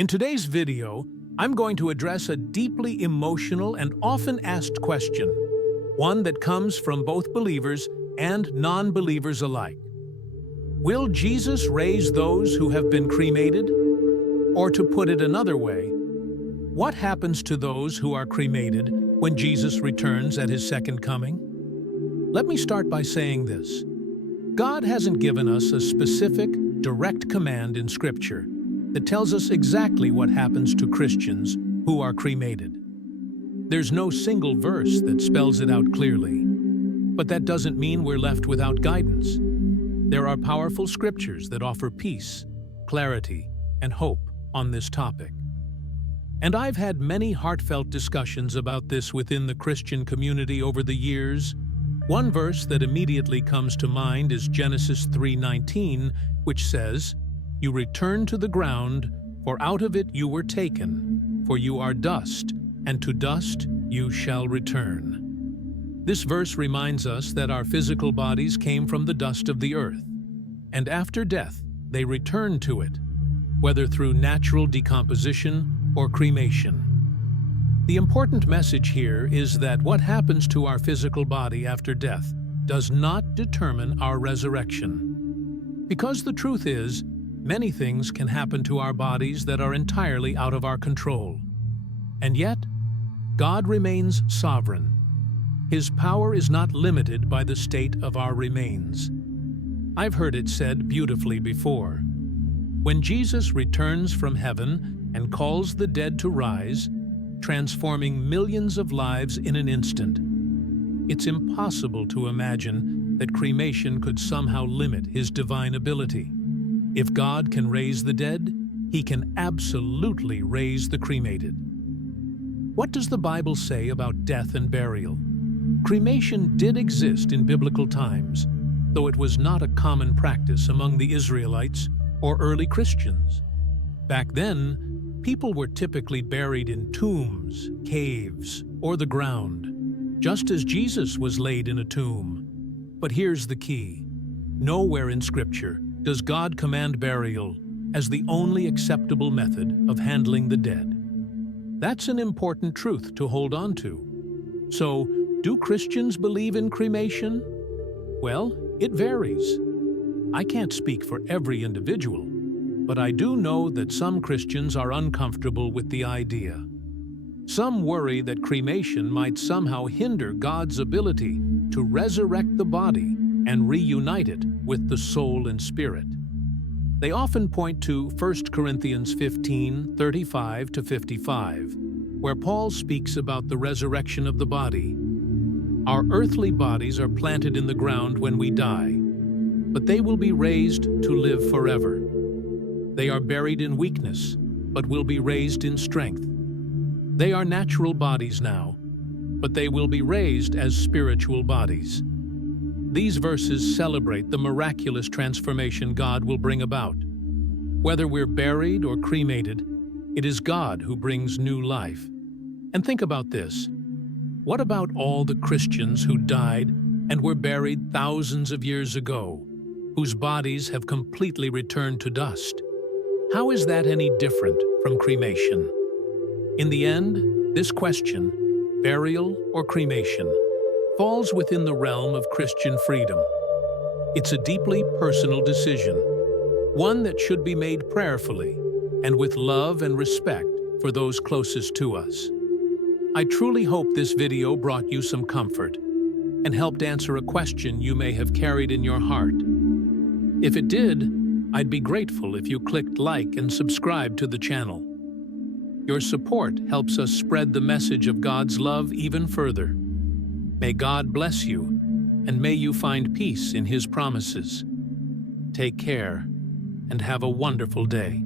In today's video, I'm going to address a deeply emotional and often asked question, one that comes from both believers and non-believers alike. Will Jesus raise those who have been cremated? Or to put it another way, what happens to those who are cremated when Jesus returns at his second coming? Let me start by saying this. God hasn't given us a specific, direct command in Scripture that tells us exactly what happens to Christians who are cremated. There's no single verse that spells it out clearly, but that doesn't mean we're left without guidance. There are powerful scriptures that offer peace, clarity, and hope on this topic. And I've had many heartfelt discussions about this within the Christian community over the years. One verse that immediately comes to mind is Genesis 3:19, which says, "You return to the ground, for out of it you were taken, for you are dust, and to dust you shall return." This verse reminds us that our physical bodies came from the dust of the earth, and after death they return to it, whether through natural decomposition or cremation. The important message here is that what happens to our physical body after death does not determine our resurrection. Because the truth is, many things can happen to our bodies that are entirely out of our control. And yet, God remains sovereign. His power is not limited by the state of our remains. I've heard it said beautifully before. When Jesus returns from heaven and calls the dead to rise, transforming millions of lives in an instant, it's impossible to imagine that cremation could somehow limit his divine ability. If God can raise the dead, he can absolutely raise the cremated. What does the Bible say about death and burial? Cremation did exist in biblical times, though it was not a common practice among the Israelites or early Christians. Back then, people were typically buried in tombs, caves, or the ground, just as Jesus was laid in a tomb. But here's the key. Nowhere in Scripture does God command burial as the only acceptable method of handling the dead. That's an important truth to hold on to. So, do Christians believe in cremation? Well, it varies. I can't speak for every individual, but I do know that some Christians are uncomfortable with the idea. Some worry that cremation might somehow hinder God's ability to resurrect the body and reunite it with the soul and spirit. They often point to 1 Corinthians 15:35-55, where Paul speaks about the resurrection of the body. Our earthly bodies are planted in the ground when we die, but they will be raised to live forever. They are buried in weakness, but will be raised in strength. They are natural bodies now, but they will be raised as spiritual bodies. These verses celebrate the miraculous transformation God will bring about. Whether we're buried or cremated, it is God who brings new life. And think about this. What about all the Christians who died and were buried thousands of years ago, whose bodies have completely returned to dust? How is that any different from cremation? In the end, this question, burial or cremation, falls within the realm of Christian freedom. It's a deeply personal decision, one that should be made prayerfully and with love and respect for those closest to us. I truly hope this video brought you some comfort and helped answer a question you may have carried in your heart. If it did, I'd be grateful if you clicked like and subscribe to the channel. Your support helps us spread the message of God's love even further. May God bless you, and may you find peace in His promises. Take care, and have a wonderful day.